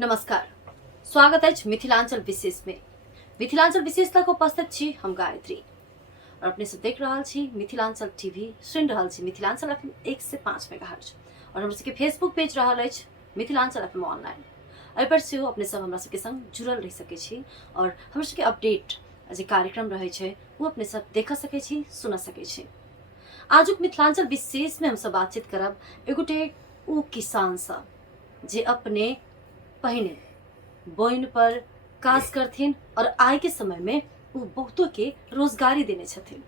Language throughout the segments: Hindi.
नमस्कार, स्वागत अछि मिथिलांचल विशेष में। मिथिलांचल विशेष तक उपस्थित छी हम गायत्री और अपने सब देख रहा छी मिथिलांचल टीवी, सुन रहा छी मिथिलांचल एफएम 1 से 5 मेगाहर्ट्ज और हमरा सबके फेसबुक पेज रहा अछि मिथिलांचल एफएम ऑनलाइन। एहि पर से अपने सब हमरा सबके संग जुड़ल रह सके छी और हमरा सबके अपडेट जे कार्यक्रम रहे छै वो अपने सब देख सके छी, सुन सके छी। आजुक मिथिलांचल विशेष में हम सब बातचीत करब एगोटे उ किसान सँ जे अपने पहिने बोइन पर काज करथिन और आय के समय में वो बहुतों के रोजगारी देने छथिन।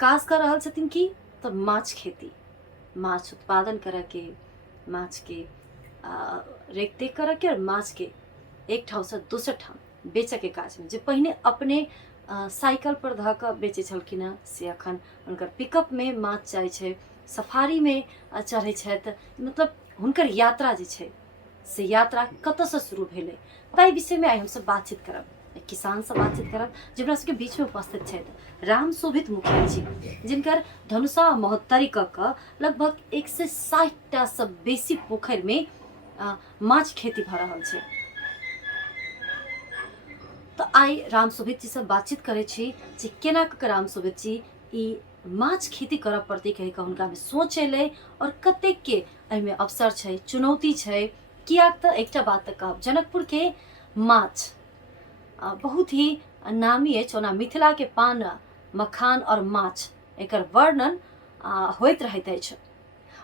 काज कर रहल छथिन कि तो माछ खेती, माछ उत्पादन करे के, माछ के रेख देख करे के और माछ के एक ठाव से दोसर ठाव बेचे के काज में जे पहिने अपने साइकिल पर ध के बेचे छलखिन से अखन उनकर पिकअप में माछ जाय छै, सफारी में चढ़े छथि। मतलब हुनकर यात्रा जे छै से यात्रा कत से शुरू भेले ताहि विषय में आई हम सब बातचीत करब। एक किसान से बातचीत करब जेकरा सबके बीच में उपस्थित छथि राम शोभित मुखिया जी, जिनकर धनुषा महोत्तरी क लगभग 160 टा से बेसी पोखर में माछ खेती भ रहल छै। तो आई राम शोभित जी से बातचीत करे छी जे केना क राम शोभित जी ई माछ खेती करब पड़ती कह के हुनका में सोच एले और कतेक के एहि में अवसर छै, चुनौती छै। कियाक त एकटा बात त कहब, जनकपुर के माछ बहुत ही नामी है। ओना मिथिला के पान, मखान और माछ एकर वर्णन होइत रहैत अछि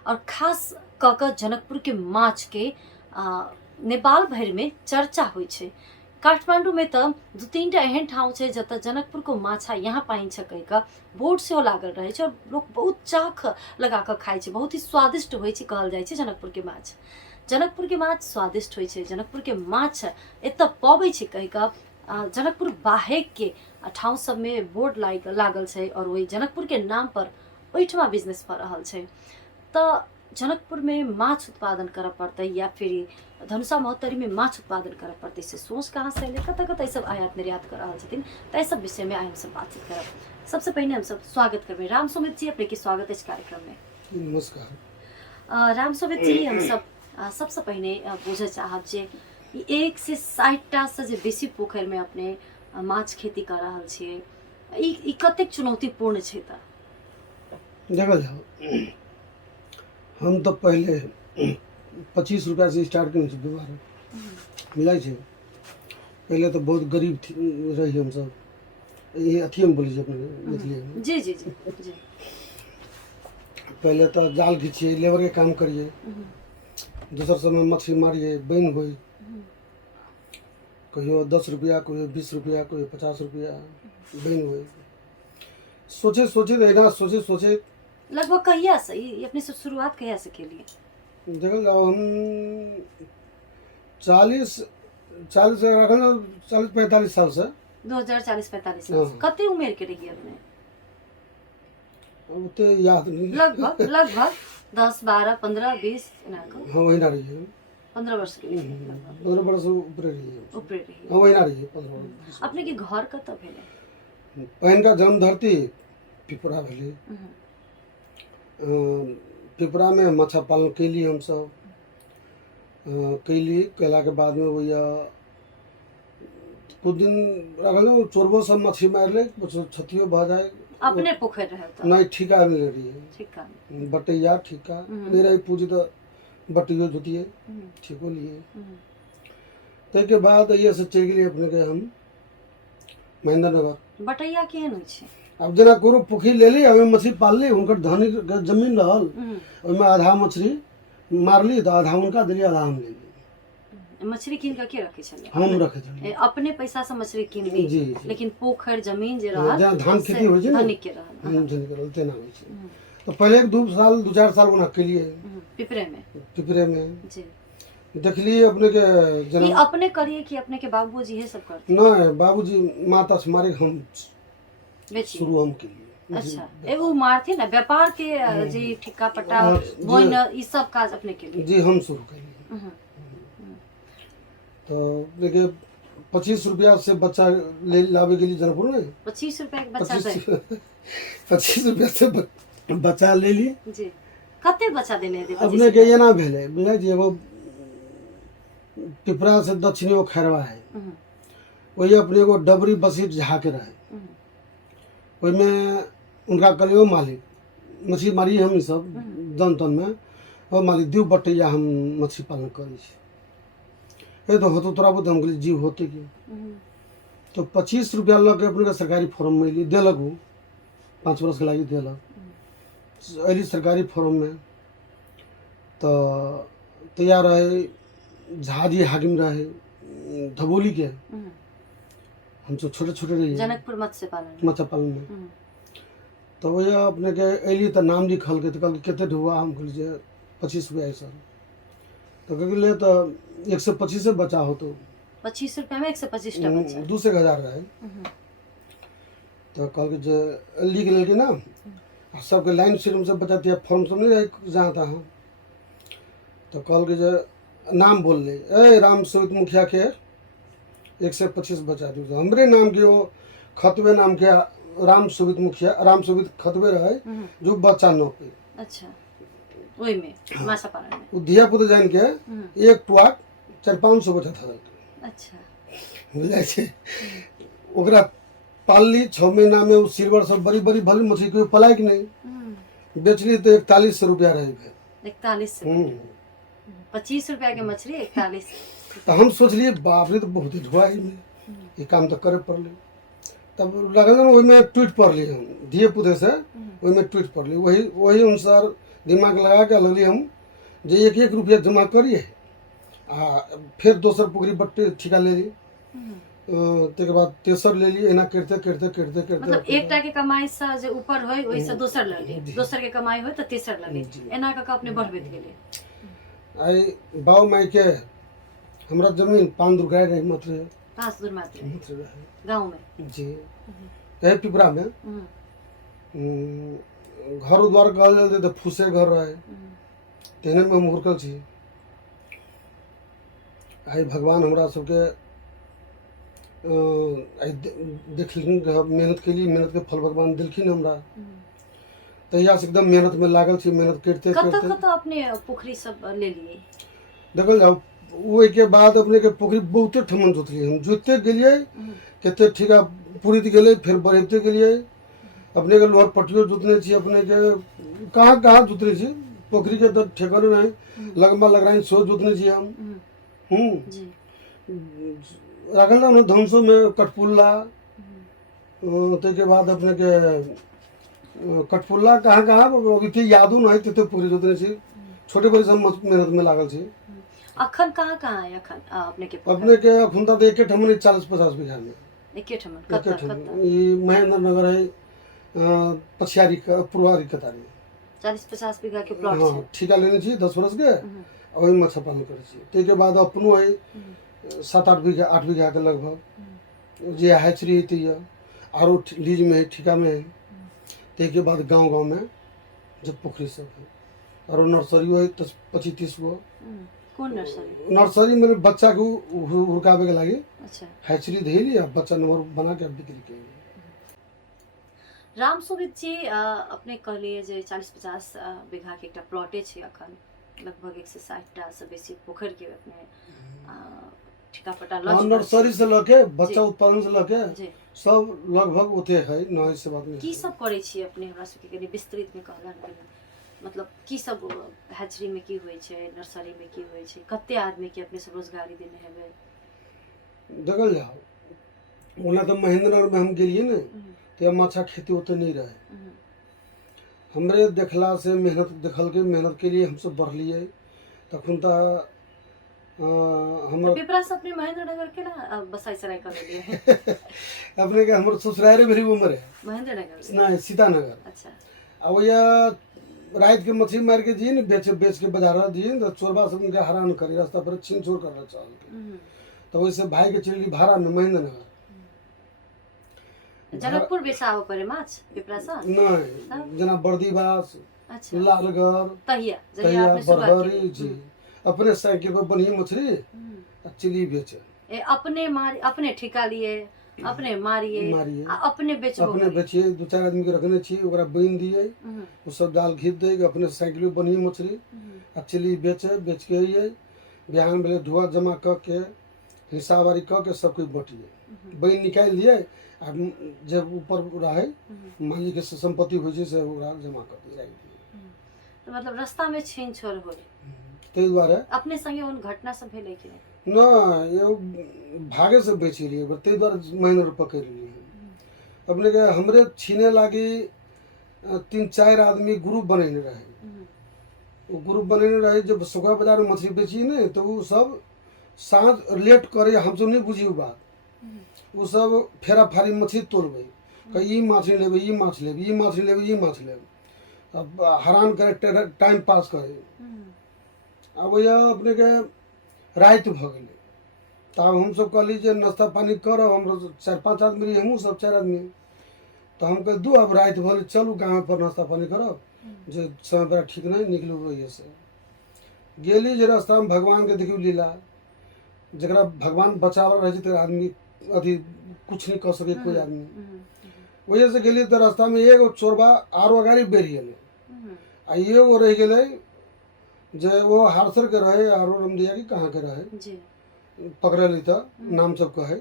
और खास क के जनकपुर के माछ के नेपाल भर में चर्चा होइ छै। काठमांडू में तो 2-3 टा एहन ठाव छै जत जनकपुर को माछा यहाँ पाइन कह के बोर्ड से लागल रहे छै और लोग बहुत चाख लगा के खाइ छै। बहुत ही स्वादिष्ट होइ छै कहल जाइ छै जनकपुर के माछ। जनकपुर के माछ स्वादिष्ट होइ छै, जनकपुर के माछ एतऽ पबै छै कह के जनकपुर बाहेक के ठाव सब में बोर्ड लागल छै और वही जनकपुर के नाम पर ओहिठमा बिजनेस भ रहल छै। तो जनकपुर में माछ उत्पादन करे पड़ते या फिर धनुषा महोत्तरी में माछ उत्पादन करे पड़ते से सोच कहाँ से अले, कत कत सब आयात निर्यात कर रहल छथिन, ताहि सब विषय में आई हम सब बातचीत करब। सबसे पहले हम सब स्वागत करबे राम शोभित जी, अपने के स्वागत है इस कार्यक्रम में। नमस्कार राम शोभित जी, हम सब सबसे पहले बुझे चाहब जे 1 से 60 टा से जे बेसी पोखर में अपने माछ खेती कर रहल छियै, ई कतेक चुनौतीपूर्ण छै? त देखल जाओ, हम तो पहले 25 रुपया से स्टार्ट करें व्यवहार मिला छे। पहले तो बहुत गरीब रही हम सब, ये अथी में बोली अपने मैथिली में। जी जी जी जी। पहले तो जाल खींचिए, लेबर के काम करिए, दूसर समय मछली मारिए, बन हुई, कहियो 10 रुपया, कहियो 20 रुपया, कहियो 50 रुपया बन हुई। सोचे सोचे रहना, सोचे सोचे लगभग कहिया से ये अपने से शुरुआत कहिया से के लिए? देखल जाओ, हम 40 45 साल से 2040-45 साल से। कते उम्र के रही अपने? उते याद नहीं, लगभग लगभग 10 12 15 20 ना को। हाँ वही ना रही है, 15 वर्ष के लिए 15 वर्ष ऊपर रही है, ऊपर रही। हाँ वही ना रही है 15 वर्ष। अपने के घर कत भेले? बहन का जन्म धरती पिपरा भेले। पिपरा में मछा पालन कैली हम सब, कैली कैला के बाद में वही कुछ दिन रखल चोरबो सब मछली मार ले, कुछ क्षतियो भ जाए। अपने पोखर रहे तो नहीं ठिका मिल रही है, ठीक है। बटैया ठिका मेरा ही पूजी तो बटियो जुतिए ठीको लिए। ते के बाद ये से चल गेली अपने के हम महेंद्र नगर। बटैया केहन होइ छै? अब जना कोनो पोखरी ले ली, हमें मछली पाल ली, उनकर धनी जमीन रहल, ओहिमे आधा मछली मारली तो आधा उनका दिली, आधा हम ले ली। मछली कीन के रखे छले? हम रखे छले, अपने पैसा से मछली कीन ली। जी लेकिन पोखर जमीन जे रहल जहाँ धान खेती हो छै ना, धनिक के रहल। धनिक के रहल तेना होइ छै। तो पहले 2 साल बना के लिए पिपरे में जी देखली अपने के ये अपने करिए कि अपने के बाबूजी ये सब करते? नहीं, बाबूजी माता से मारे हम शुरू हम के लिए। अच्छा, एगो मारथे ना व्यापार के जी ठिक्का पट्टा बोइन ई सब काज अपने के लिए? जी हम शुरू कर लिए। तो देखिए 25 रुपया से बच्चा ले लावे के लिए जनकपुर में 25 रुपया के बच्चा दे 25 रुपया से बच्चा ले लिए जी। कते बच्चा देने दे अपने के ये ना भेले बुझाई जे वो पिपरा से दक्षिणी वो खैरवा है, वही अपने को डबरी बसीट झाके रहे, वही में उनका कलियो मालिक मछली मारी हम सब दन तन में, और मालिक दीव बटैया हम मछली पालन करी ये तो होतो तोरा बहुत हम जीव होते कि तो 25 रुपया लग के अपने सरकारी फॉर्म में लिए दिलक वो 5 वर्ष के लगी दिलक अली सरकारी फॉर्म में तो तैयार रहे झाजी हाकिम रहे धबोली के, हम सब छोटे छोटे रही जनकपुर मत्स्य पालन में तो वही अपने के अली तो नाम लिखल के तो कल कितने ढुआ हम कह 25 रुपया है सर, तो कहले तो 125 से बचा हो तो 25 रुपया में 125 टा बचा, दूसरे 1000 रहे तो कल के लिख लेके ना सबके लाइन से बचाती है फॉर्म सब नहीं जहाँ था, तो कल के जो नाम बोल ले ए राम सुवित मुखिया के 125 बचा दी, तो हमरे नाम के वो खतवे नाम के राम सुवित मुखिया राम सुवित खतवे रहे जो बच्चा न पे। अच्छा वही में माछा पालन में वो धिया पुता जान के एक टुआक 400-500 बचा था। अच्छा बुझाई छे ओकरा पाल ली 6 महीना में वो सिल्वर सब बड़ी बड़ी भली मछली कोई पलाई कि नहीं बेचली तो 41 रुपया रहे 41 25 रुपया के मछली 41। तो हम सोचलिए बाप रे तो बहुत ढुआ में ये काम तो करे पड़ले, तब लगल ना वही में ट्वीट पढ़ ली हम धिये पुते से वही में ट्वीट पढ़ ली वही अनुसार दिमाग लगा के लगली हम जे 1-1 रुपया जमा करिए आ फिर दोसर पुकरी बट्टे ठिका ले ली ते के बाद तेसर ले ली एना करते करते करते करते मतलब एकटा के कमाई से जे ऊपर होय ओइ से दोसर ल ली, दोसर के कमाई होय त तेसर ल ली, एना का अपने बढ़बैत गेले। आई बाऊ माई के हमरा जमीन 5 दूर गाय रही मात्र 5 दूर मात्र गांव में जी यही पिपरा में घर द्वार कहल तो फूसे घर रहे तेने में हम उर्कल छी। आई भगवान हमरा सबके देखलिन मेहनत के लिए मेहनत के फल भगवान दिलखिन हमरा तहिया से एकदम मेहनत में लागल छी, मेहनत करते करते कत अपने पोखरी सब ले लिए देखल जाओ वो के बाद अपने के पोखरी बहुते ठमन जोतली हम जोते गेलिए केते ठीका पूरी गेले फिर बढ़ते गेलिए अपने के लोहर पट्टियों जोतने छी अपने के कहाँ कहाँ जोतने छी पोखरी के तो ठेकाने नहीं लगमा लग रहा है सो जोतने छी हम रखल था धनसो में कटपुल्ला ते के बाद अपने के कटपुल्ला कहाँ कहाँ यादो नहीं ते पूरी जोतने छी छोटे बड़े सब मेहनत में लागल छी। अखन कहाँ है अखन अपने के अखन तो एक ठमन 40-50 बीघा में एक ठमन ये महेंद्र नगर है पछियारी का पुरवारी कतारी 40-50 बीघा के प्लॉट हाँ ठेका लेने छी 10 वर्ष के और वही मछली पालन करे छी। ते के बाद अपनो है 7-8 बीघा 8 बीघा के लगभग जे हैचरी है ये आरो लीज में है ठेका में है। ते के बाद गांव में जब पोखरी सब है और नर्सरी है 25-30 गो। कौन नर्सरी? नर्सरी में बच्चा को हुरकावे के लगी अच्छा हैचरी धेली बच्चा नंबर बना के बिक्री के। राम सुवित जी अपने कहलिए जे 40-50 बीघा के एकटा प्लॉटे छै अखन लगभग 160 टा से बेसी पोखर के अपने ठिका पटा ल नर्सरी से लके बच्चा उत्पादन से लके सब लगभग ओते है नई से बात नहीं। की सब करे छी अपने हमरा सबके कनी विस्तृत में कहलन मतलब की सब हैचरी में की होय छै नर्सरी में की होय छै कते आदमी के अपने से रोजगारी देने हेबे देखल जाओ ओना तो महेंद्रनगर में हम गेलिए ने तो माछा खेती होते नहीं रहे हमरे देखला से मेहनत देखल के मेहनत के लिए हम सब बढ़लिए तखन तो हम पिपरा से अपने महेंद्रनगर के ना बसाई सराय कर लिए अपने के हमर ससुराल मेरी उम्र है महेंद्रनगर नहीं सीतानगर। अच्छा अब या रात के मछली मार के जी बेच के बाजार जी तो चोरबा सब उनके हैरान करे रास्ता पर छीन छोड़ कर रहा चल के तो वैसे भाई के चली भाड़ा में महेंद्रनगर जनकपुर बेचाओ परे माछ पिपरा सा नहीं जना बर्दीवास अच्छा लालगढ़ तहिया बरहरी जी अपने साइकिल पर बनी मछली चिली बेचे ए अपने ठिका लिए अपने मारिए अपने बेचो अपने बेचिए 2-4 आदमी के रखने छी ओकरा बन दिए वो सब दाल घीच दे अपने साइकिल पर बनी मछली चिली बेचे बेच के आइए बिहान भेले धुआ जमा क के हिस्सावारी क के सब कुछ बटिए बइन निकाल दिए आ जब ऊपर रहे मालिक के संपत्ति हो छै से ओकरा जमा कर दिए राखि दिए। तो मतलब रास्ता में छीन छोड़ होल ताहि दुआरे अपने संगे उन घटना सब भेलै कि न यो भागे से बेची लिए ताहि दुआरे महीना पकड़ लिए अपने के हमरे छीने लागी 3-4 आदमी ग्रुप बनेने रहे। वो ग्रुप बनेने रहे जब सुखा बाजार में मछली बेची नहीं तो वो सब साँझ लेट करे हम सब नहीं बुझी बात वो सब फेरा फारी मछली तोड़बे ई मछली लेबे ई माछ लेबे ई मछली लेबे ई माछ लेबे अब हैरान करे टाइम पास करे। अब यह अपने के रात भ गए तब हम सब कहली जे नाश्ता पानी करब हम 4-5 आदमी रही हमहूँ सब 4 आदमी तो हम कह दू अब रात भले चलू गाँव पर नाश्ता पानी करब जे समय बड़ा ठीक नहीं निकलू रही से गेली जे रास्ता में भगवान के देखियो लीला जरा भगवान बचाव रहे तो आदमी अथी कुछ नहीं कर सके कोई आदमी वजह से गेली तो रास्ता में एगो चोरबा आरो अगाड़ी बढ़ गए आ एगो रह गए जे वो हारसर के रहे आरो रमदिया की कहाँ के रहे पकड़ली तो नाम सब कहे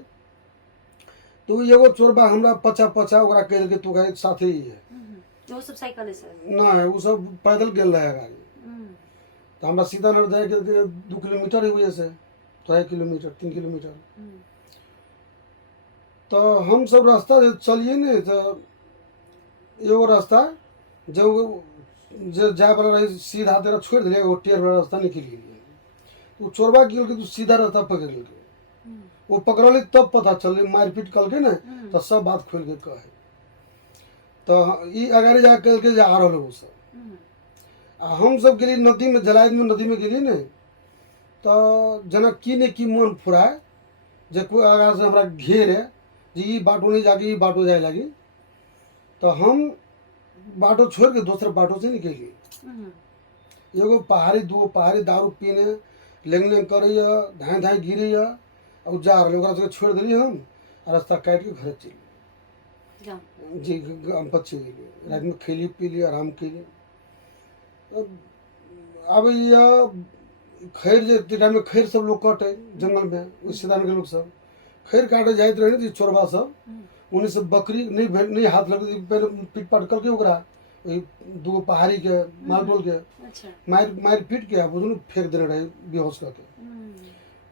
तो एगो चोरबा हमरा पचा पचा ओकरा कह के तू साथे ही है वो सब साइकिल से नहीं वो सब पैदल गेल रहे गाड़ी तो हमरा सीतानगर जाए के 2 किलोमीटर हुए से 2 किलोमीटर 3 किलोमीटर तो हम सब रास्ता चलिए ने तो एगो रास्ता जो जाए वाला रहे सीधा तेरा छोड़ दिया वो टेढ़ वाला रास्ता निकल गया वो चोरबा गेल के तू सीधा रास्ता पकड़ ले वो पकड़ली तब पता चल मारपीट कल के ना तो सब बात खोल के कहे तो ई अगाड़ी जा कल के जा रहा वो सब आ हम सब गेली नदी में जलायत में नदी में गेली ने तो जना की ने की मन फुराए जे कोई आगा से हमरा घेरे जे ई बाटो नहीं जाके ई बाटो जाए लगी तो हम बाटो छोड़ के दूसरे बाटो से निकल गई एगो पहाड़ी 2 पहाड़ी दारू पीने लेंग लेंग करे धाए धाए गिरे और जा रहे ओकरा छोड़ दिली हम रास्ता काट के घर चल जी हम पच्ची गई रात में खेली पीली आराम कैली अब यह खैर जे टाइम में खैर सब लोग काटे जंगल में रिश्तेदार के लोग सब खैर काटे जाते रहे चोरबा सब उन्हें से बकरी नहीं हाथ लग पहले पीट पाट करके ओकरा वही 2 पहाड़ी के मालटोल के मार पीट के आप फेंक देने रहे बेहोश करके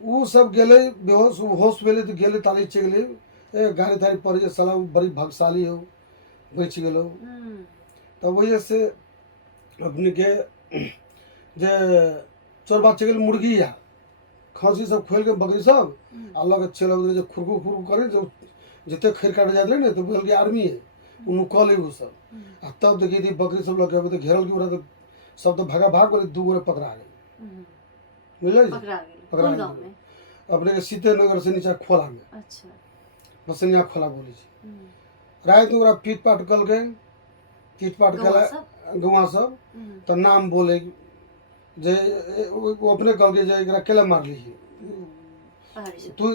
वो सब गेले बेहोश होश भेले तो गेले ताली चल गए गाड़ी तारी पड़ साला बड़ी भागशाली हो बच गलो तब वजह से अपने के जे चोरबा चल मुर्गी या खसी सब खोल के बकरी सब अल्लाह के चल जो खुरकू खुरकू करे जो जिते खैर काटे जाते ना तो बोल के आर्मी है उन्होंने कॉल है वो सब तब देखी थी बकरी सब लोग तो घेरल की तो सब तो भागा भाग बोले 2 गोरे पकड़ा गए मिल पकड़ा अपने के सीतेनगर से नीचे खोला में बसनिया खोला बोली रात में पीट पाट कल के पीट पाट कल गवा सब तो नाम बोले जे वो अपने कल के जे केला मार ली तू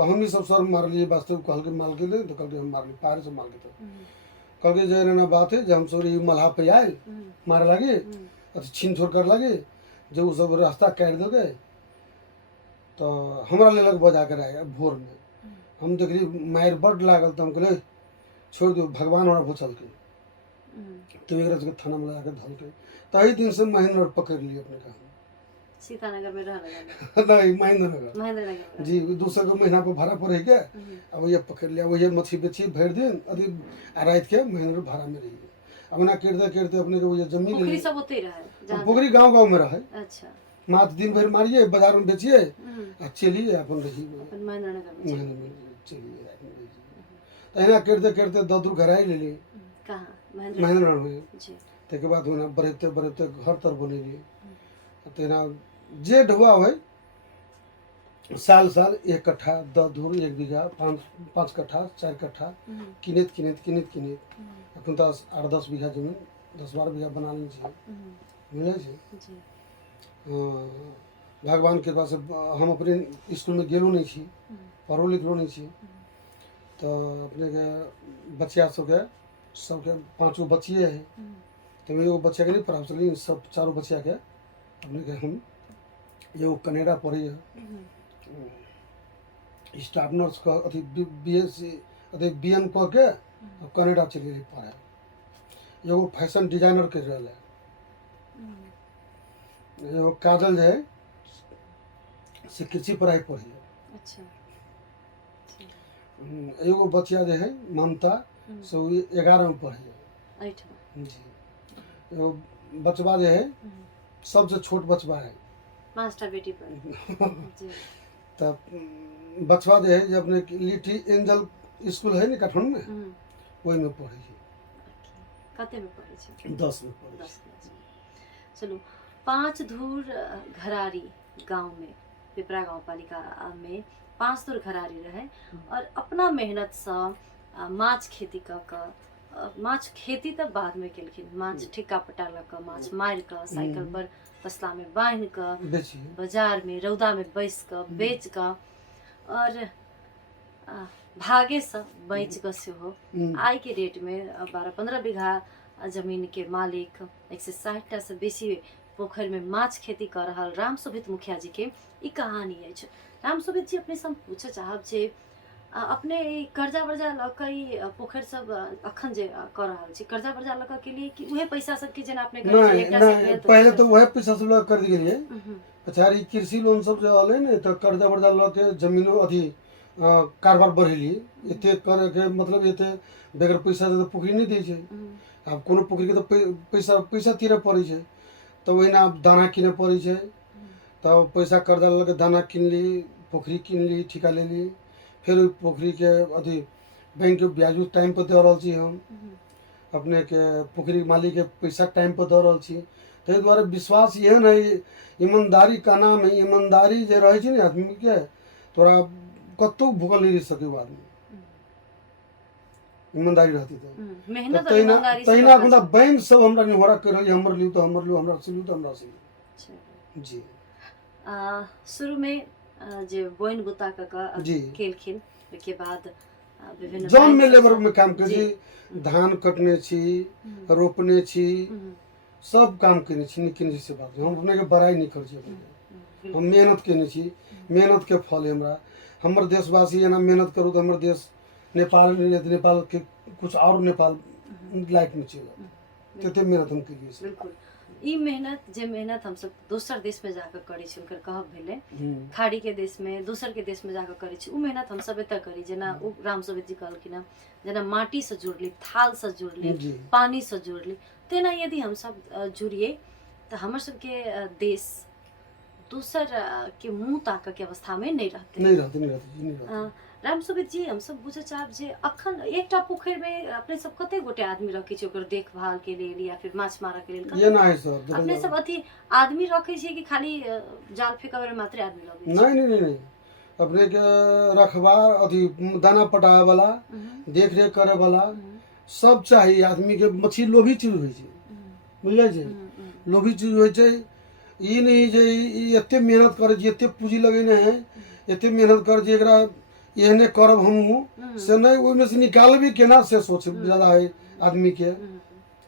हम ही सब सर मार लिए वास्तव कल के माल के ले तो कल के हम मार लिए पहाड़ से मार के तो कल के जो ना बात है जब हम सॉरी मल्हा पे आए मारे लगे अच्छा छीन छोड़ कर लगे जो सब रास्ता काट दो गए तो हमारा ले लग बजा कर आएगा भोर में हम देख रही मायर बड लागल तो हम कहले छोड़ दो भगवान हमारा भूचल के तो एक थाना में लगा के धल के तही दिन से महेंद्र पकड़ लिए अपने का सीतानगर में रह नहीं महेंद्रनगर जी 200 महीना पर भाड़ा पड़े क्या अब ये पकड़ लिया वही मछली बेची भर दिन अभी रात के महेंद्र भाड़ा में रही अब ना करते अपने को जमीन पोखरी सब होते रहे पोखरी गाँव में रहे अच्छा मात दिन भर मारिए बाजार में बेचिए आ चलिए अपन रहिए महेंद्रनगर में चलिए तो करते ददरू घर आई ले ली महेंद्रनगर में के बाद बरते बरते घर तर बनेली तेना जे ढुआ हो साल 1 कट्ठा 10 धूर 1 बीघा 5 कट्ठा 4 कट्ठा किनेत अखन तो 8-10 बीघा जमीन 10-12 बीघा बना ली मिले भगवान के पास हम अपने स्कूल में गेलो नहीं छी पढ़ो लिखलो नहीं छी तो अपने के बच्चा सबके 5 बच्चिए है तो एगो बच्चा के नहीं पढ़ा सकली सब 4 बच्चा के अपने के हम एगो कनेडा पढ़े स्टाफ नर्स का अथी BSc अथी BN कऽ के और कनेडा चली गई पढ़े। एगो फैशन डिजाइनर कर रहा है। एगो काजल जो है से कृषि पढ़ाई पढ़ी है। अच्छा एगो बच्चा जो है ममता से 11 में पढ़ी है। एठमा जी एगो बचवा जो है सबसे छोट बचवा है। मास्टर बेटी पर जी तब बचवा जो है जब अपने लिटिल एंजल स्कूल है ना काठमांडू में वही में पढ़ी है। कते में पढ़े छै 10 में पढ़ी 10 क्लास में। चलू 5 धूर घरारी गांव में पिपरा गांव पालिका में 5 धूर घरारी रहे और अपना मेहनत से माछ खेती माछ खेती तब बाद में केलखिन। माछ ठिक्का पटा लऽ माछ मारि कऽ साइकिल पर तसला में बांध कऽ बेची बाजार में रौदा में बैस कऽ बेच कऽ और भागे से बेच कऽ सेहो आइ के डेट में 12-15 बीघा जमीन के मालिक 160टा से बेसी पोखर में माछ खेती कर रहल रामशोभित मुखिया जी के ई कहानी अछि। रामशोभित जी अपने से हम पूछे चाहब जे अपने कर्जा वर्जा लऽ कऽ ई पोखर सब अखन जे कर रहल छी कर्जा वर्जा लऽ कऽ के लिए कि उहे पैसा सब के जेना अपने नहीं नहीं पहले तो वह पैसा सब लगा कर दिए पछाड़ी कृषि लोन सब जो आले ने तो कर्जा वर्जा लऽ के जमीनो अथी कारोबार बढ़ेली एते करे के मतलब एते बेगर पैसा से तो पोखरी नहीं दै छै। अब कोनो पोखरी के तो पैसा तीरे पड़े छै तो वही ना दाना किने पड़े छै तब पैसा कर्जा लऽ के दाना किनली पोखरी किनली ठिका लेली फिर पोखरी के अथी बैंक के ब्याजू टाइम पर दे रहल छी हम अपने के पोखरी मालिक के पैसा टाइम पर दे रहल छी। ताहि द्वारा विश्वास एहन है ईमानदारी का नाम है। ईमानदारी जे रहे छै ने आदमी के तोरा कतौ भूखल नहीं रह सके आदमी ईमानदारी रहती तो मेहनत और ईमानदारी से तहिना गुना बैंक सब हमरा निहोरा कर रही हमर लियो तो हमर लियो हमरा से लियो तो हमरा से जी शुरू में जे बोइन बुता जी केलखिन के बाद विभिन्न जौन में लेबर में काम कर धान कटने छी रोपने छी सब काम करने छी निकिन से बात हम अपने के बड़ाई नहीं कर छी। हम मेहनत करने छी मेहनत के फल है हमरा हमर देशवासी है ना मेहनत करू तो हमर देश नेपाल नेपाल के कुछ और नेपाल लाइक में चल तते मेहनत हम करिए। बिल्कुल ई मेहनत हम सब दोसर देश में जाकर करै छी उनकर कहब भेले खाड़ी के देश में दोसर के देश में जाकर करै छी उ मेहनत हम सब एतय करी जेना उ रामशोभित जी कहलखिन जेना माटी से जुड़ली थाल से जुड़ली पानी से जुड़ली तेना यदि हम सब जुड़िए तो हमर सब के देश दूसर के मुंह ताक के अवस्था में नहीं रहते। रामशोभित जी हम सब बुझे चाहब जे अखन एकटा पोखर में अपने सब कते गोटे आदमी रखे छी ओकर देखभाल के लिए या फिर माछ मारे के लिए ये ना है सर अपने सब अथी आदमी रखे छी कि खाली जाल फेंकावे मात्र आदमी लगे नहीं अपने के रखवार अथी दाना पटावे वाला देख रेख करे वाला सब चाहिए आदमी के। मछली लोभी चीज होय छै बुझलियै छै लोभी चीज होय छै ई नहीं जे एते मेहनत करे छै एते पूंजी लगेने है एते मेहनत कर जे एकरा एहने करब हम से नहीं ओहिमे से निकालबी केना से सोच ज्यादा है आदमी के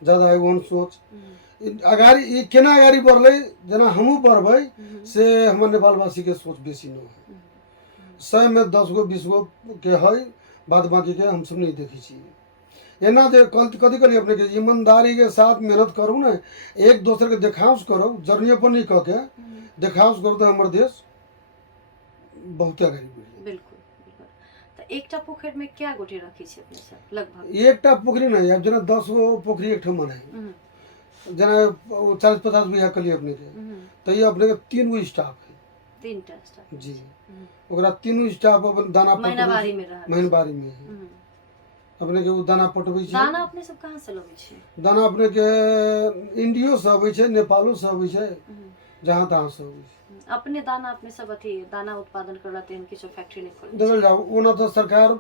ज्यादा है ओहन सोच अगाड़ी ई केना अगाड़ी बढ़ले जेना हमहू बढ़बै से हमर नेपालवासी के सोच बेसी न है 100 में 10 गो 20 गो के है बाद बाकी के हम सब नहीं देखी छी। एना जे कथी करी अपने के ईमानदारी के साथ मेहनत करू ना एक दूसरे के देखाउस करो जर्नी पर नहीं कह के देखाउस करू तो हमर देश बहुत आगे बढ़ी। बिल्कुल एकटा पोखर में क्या गोटे रखी छी अपने सब लगभग एकटा पोखरी नहीं अब जना 10 गो पोखरी एक ठमन है जना 40-50 बीघा कली अपने के तो ये अपने के 3 गो स्टाफ है 3टा स्टाफ जी ओकरा 3 स्टाफ अपन दाना महीनावारी में रहा महीनावारी में है अपने के दाना पटबै छै। दाना अपने सब कहां से लबै छी दाना अपने के इंडियो से अबै छै नेपालो से अबै छै जहां तहां से अबै छै अपने दाना अपने सब अथी दाना उत्पादन करला तेन किछो फैक्ट्री नहीं खोले देखल जाओ ओना तो सरकार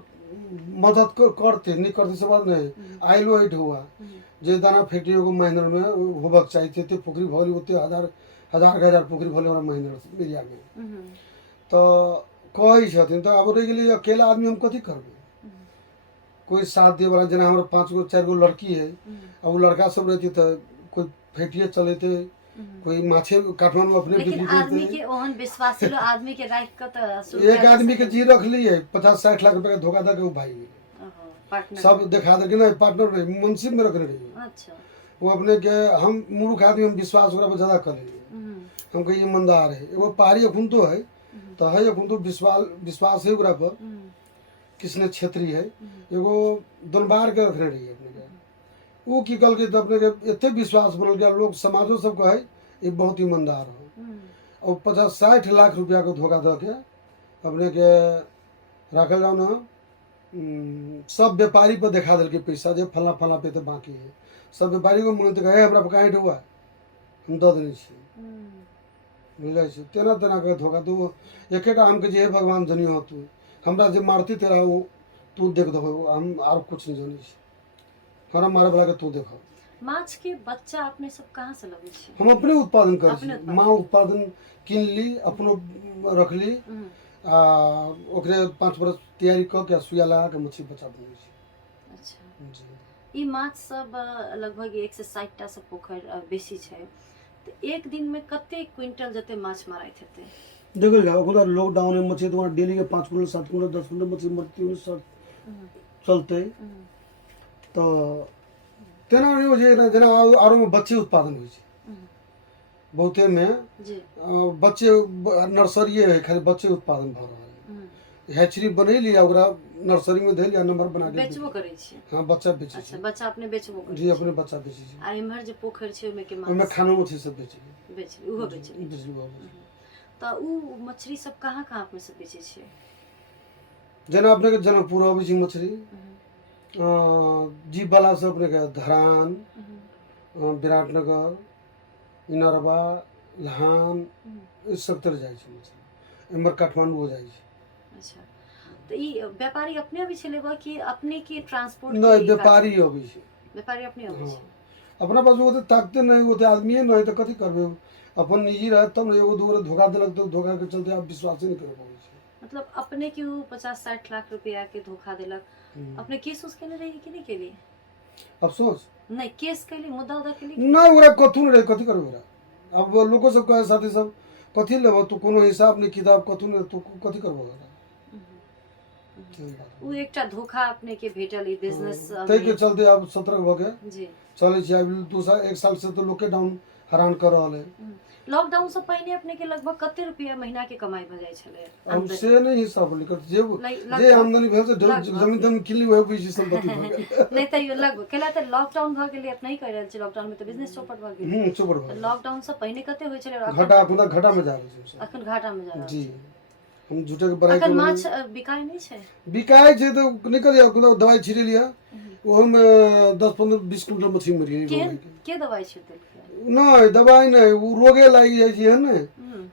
मदद करते नहीं करते से बात नहीं आइलो हिट हुआ जे दाना फैक्ट्री को महीना में होबक चाहिए थे पोखरी भली होते हजार पोखरी भले हमरा महीना एरिया में तो कहे छथिन तो अब रह गेली अकेला आदमी हम कथी करबे कोई साथ दे वाला जना हमरा 5 गो 4 गो लड़की है अब वो लड़का सब रहती तो कोई फैक्ट्री चलेते कोई माछे काठमांडू अपने लेकिन बिक्री करते आदमी हैं। के ओहन विश्वासिलो आदमी के राख के त शुरू एक आदमी के जी रख ली है 50-60 लाख रुपए का धोखा था कि वो भाई पार्टनर सब दिखा दे कि नहीं पार्टनर नहीं मुंसिफ में रखने रही अच्छा वो अपने के हम मूर्ख आदमी हम विश्वास ओकरा पर ज्यादा कर लेंगे हम कहीं ईमानदार है एगो पहाड़ी अखुन तो है तो है अखुन तो विश्वास है ओकरा पर किसने क्षेत्रीय है एगो दोनबार के रखने रही अपने के वो की कल के तो अपने के इतने विश्वास बनल गया लोग समाजो सब कहे ये बहुत ईमानदार हो और 50-60 लाख रुपया को धोखा दे के अपने के रखल जाओ ना सब व्यापारी पर देखा दिल के पैसा जो फला फला पे तो बाकी है सब व्यापारी को मन तो कहे हमरा पर कहीं हुआ हम दे देने छी मिल जाए छै तेना तेना के धोखा तू एकेटा हम के जे हे भगवान जनियो तू हमरा जे मारती तेरा वो तू देख दो हम और कुछ नहीं जानी छी हमरा मारे वाला के तू देखो माछ के बच्चा अपने सब कहाँ से लगे छे हम अपने उत्पादन कर अपने उत्पादन। माँ उत्पादन किन ली अपनो रख ली ओकरे 5 बरस तैयारी क के सुइया लगा के मछली बचा देने छी अच्छा जी ई माछ सब लगभग 1 से 60 टा सब पोखर बेसी छै तो एक दिन में कते क्विंटल जते माछ माराइत हेते देखो जाओ खुदा लॉकडाउन में मछली तुम्हारा डेली के 5 कुंटल 7 कुंटल 10 कुंटल मछली मरती है सब चलते तो तेना नहीं हो जाए जना आरो में बच्चे उत्पादन हो छै बहुते में जी बच्चे नर्सरी है खाली बच्चे उत्पादन भ रहा है हैचरी बनैली आ ओकरा नर्सरी में धैल या नंबर बना के बेचबो करे छी हां बच्चा बेचे अच्छा छै बच्चा अपने बेचबो करे जी अपने बच्चा बेचे छै आ इम्हर जे पोखर छै ओमे के ओमे माछ खानो मछली सब बेचे बेच उहो बेचे बिजली बाबू तो उ मछली सब कहाँ कहाँ अपने सब बेचे छै जना अपने के जनकपुर आबै छै मछली जीप वाला से अपने के धरान विराटनगर इनरवा लहान इस सब तरह जाए छै मछली एम्हर काठमांडू हो जाए छै अच्छा तो ई व्यापारी अपने अबै छै लेबा कि अपने के ट्रांसपोर्ट नहीं व्यापारी अबै छै व्यापारी अपने अबै हाँ। छै अपना पास ओते ताकते नहीं ओते आदमी नहीं तो कथी करबे अपन निजी रहे तब एगो दूगो धोखा देलक तो धोखा के चलते आप विश्वास नहीं कर पाबै छै मतलब अपने के 50-60 लाख रुपया के धोखा देलक अपने केस उस केने रही कि नहीं केली अफसोस नहीं केस केली मुद्दा उद्दा केली नहीं ओकरा कथू नहीं रहे कथी करबे ओकरा अब लोगों सब कहे साथी सब कथी लेबो तू कोनो हिसाब नहीं किताब कथू नहीं तू कथी करबो ओकरा उ एकटा धोखा अपने के भेटल ई बिजनेस तै के चलते अब सतर्क भ के जी चले छी अब 1 साल से तो लॉकडाउन हैरान कर रहल है लॉकडाउन से पहले अपने के लगभग कते रुपया महीना के कमाई भ जाय छले अब से नहीं हिसाब लेकर जे आमदनी भेल से जमीन तमीन किनली वही पैसे संपत्ति भ गेल नहीं त यो लगभग केला त लॉकडाउन भ गेलै अपने ही कह रहल छी लॉकडाउन में त बिजनेस चौपट भ गेल चुप रहो लॉकडाउन से पहले कते होय छले घाटा खुदा घाटा में जा रहल छै अखन घाटा में जा रहल जी हम झूठे के बड़ाई अखन माछ बिकाय नहीं छै बिकाय छै तो निकल जा खुदा दवाई छिड़े लिया वो में 10-15-20 कुंटल मछली मर गई के दवाई छिड़क नहीं दवाई नहीं वो रोगे लगी जाए है ना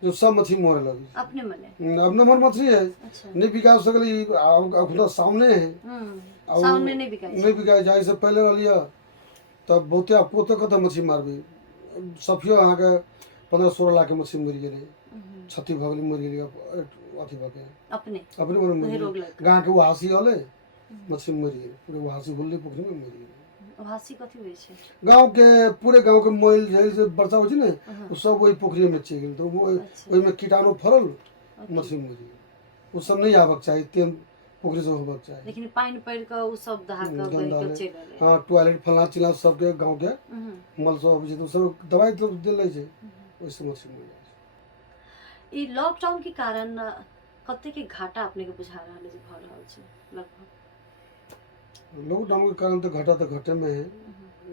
जो सब मछली मरे लगी अपने मने अब नंबर मछली है अच्छा नहीं बिका सकली खुदा सामने है साउंड में नहीं बिकाय नहीं बिका जाए से पहले लिया तब बहुते आपको तो कत मछली मारबे सफियो अहाँ के 15-16 लाख के मछली मर गेलै क्षति भ गेलै मर गेलै अथी भ के अपने अपने मने मर रोग गेलै लग गाँव के वहासी हले मछली मर गेलै पूरे वहासी बोलले पोखरी में मर गेलै भासी कथी होय छै गांव के पूरे गांव के मोइल जे वर्षा हो छै ने वो सब वही पोखरी में चल गेल तो वो ओहि में कीटाणु फरल मछली मर गेल वो सब नहीं आबक चाहिए तेल पोखरी से होबक चाहिए लेकिन पानी पड़ के उ सब दहा के बह के चल गेलै हां टॉयलेट फलना चिला सब के गांव के मल सब आबै छै तो सब दवाई तो देले छै ओइसे मछली मर जाइ छै ई लॉकडाउन के कारण कते के घाटा अपने के बुझा रहल है जे भ रहल छै लगभग लॉकडाउन के कारण तो घटे में है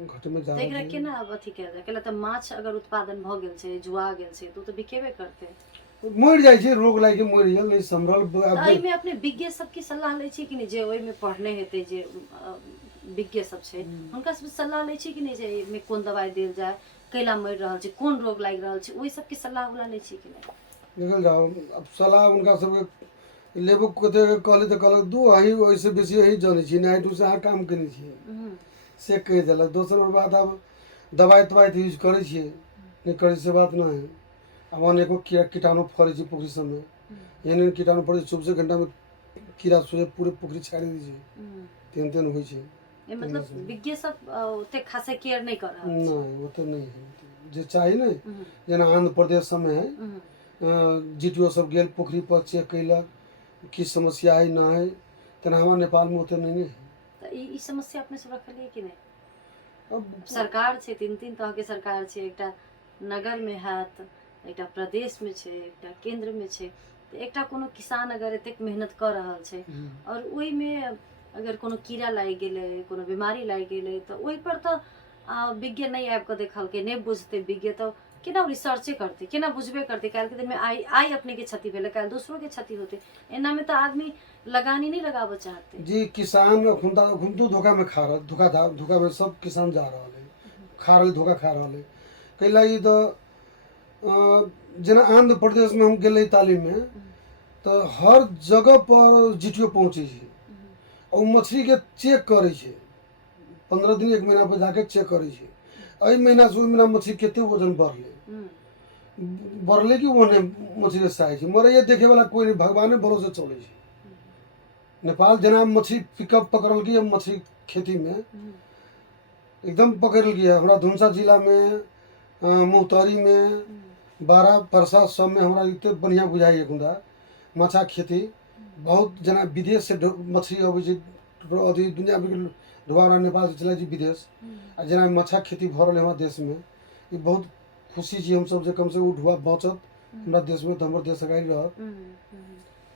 घटे में जा एकरा केना अब अथी कैल जाय केला त माछ अगर उत्पादन भ गेल छै जुआ गेल छै तो बिकेबे करते मर जाइ छै रोग लागि के मर गेल नहीं संभल एहि में अपने विज्ञ सब की सलाह लै छी कि नहीं जे ओइ में पढ़ने हेतै जे विज्ञ सब छै हुनका सब सलाह लै छी कि नहीं जे एहि में कोन दवाई देल जाय कैला मर रहल छै कोन रोग लागि रहल छै ओइ सब की सलाह वाला लै छी कि नहीं निकल जाओ अब सलाह उनका सब लेबो कते कहले तो कहलक दू अही ओइसे बेसी अही जाने छी नाइट से अहाँ काम करने छी से कह देलक दोसर बात अब दवाई तवाई तो यूज करे छिए नहीं करे से बात ना है अब अनेको कीटाणु फरे छै पोखरी सब में एहन कीटाणु फरे 24 घंटा में कीड़ा सोए पूरे पोखरी छाड़ी दै छै तेन होय छै मतलब विज्ञ सब ओते खासे केयर नहीं कर रहल नहीं वो तो नहीं है जे चाही ने जेना आंध्र प्रदेश सबमे है जीटीओ सब गेल पोखरी पर चेक कैलक की समस्या है ना है, तेना हमारा नेपाल में ओते नहीं है। तो ई समस्या अपने सब रखलिए कि नहीं? अब सरकार छे, तीन तीन तरह के सरकार छे, एकटा नगर में हैत, एकटा प्रदेश में छे, एकटा केंद्र में छे। तो एकटा कोनो किसान अगर एतेक मेहनत कर रहल छे और ओई में अगर कोनो कीड़ा लागि गेलै, कोनो बीमारी लागि गेलै, तो ओई पर तो विज्ञ नहीं आबि कऽ देखलकै, नहीं बुझते विज्ञ, तो केना रिसर्चे करते, केना बुझबे करते? काल्हि के दिन में आई अपने के क्षति भेलै, काल्हि दूसरों के क्षति होते। एना में तो आदमी लगानी नहीं लगाबो चाहते। जी किसान घुमतू धोखा में खा रहा, धोखा में सब किसान जा रहा है, खा रहे धोखा खा रहा है। कैला ई तो जना आंध्र प्रदेश में हम गए तालीम में, तो हर जगह पर जीटीओ पहुँचे छे और मछली के चेक करे छे, 15 दिन 1 महीना पर जाके चेक करे छे। एहि महीना से ओहि महीना मछली केते वजन बढ़ले कि ओने मछली साइज छे, मरे ये देखे वाला कोई नहीं, भगवाने भरोसे चले छे। नेपाल जना मछली पिकअप पकड़ल गई मछली खेती में एकदम पकड़ गया। हमारा धुनसा जिला में मुहतरी में 12 परसा सब में हमारा इतने बढ़िया बुझाई है मछा खेती। बहुत जना विदेश से मछली अबै छै, अथी दुनिया में ढुआरा नेपाल से चला विदेश, आ जना मछा खेती भ रहल हमारा देश में, ये बहुत खुशी छी हम सब जे कम से उ ढुआ बचत हमारा देश में, तो हमर देश अगाडि रह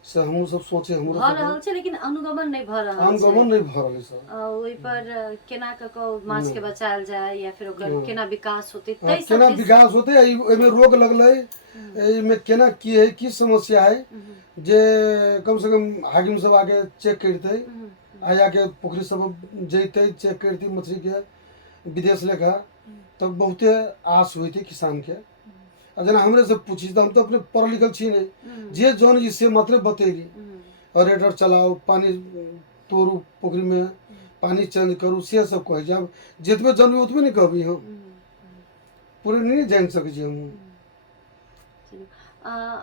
से हमहू सब सोचे हमरो भ रहल छै, लेकिन अनुगमन नहीं भ रहल छै। अनुगमन नहीं भ रहल सर। ओइ पर केना क माछ के बचायल जाय या फिर ओकर केना विकास होते, तै सब केना विकास होते, एमे रोग लगले, एमे केना की है, की समस्या है, जे कम से कम हाकिम सब आके चेक करते, आया के पोखरी सब जैते चेक करती मछली के विदेश लेखा, तब बहुते आस हुई थी किसान के। जना हमरे से पूछी तो हम तो अपने पढ़ लिखल छी नहीं, जे जौन जी से मात्र बतेली, और रेडर चलाओ, पानी तोड़ू पोखरी में, पानी चेंज करू, से सब कहे। जब जितबे जानबी उतबे नहीं कहबी, हम पूरे नहीं जान सकै छी हम।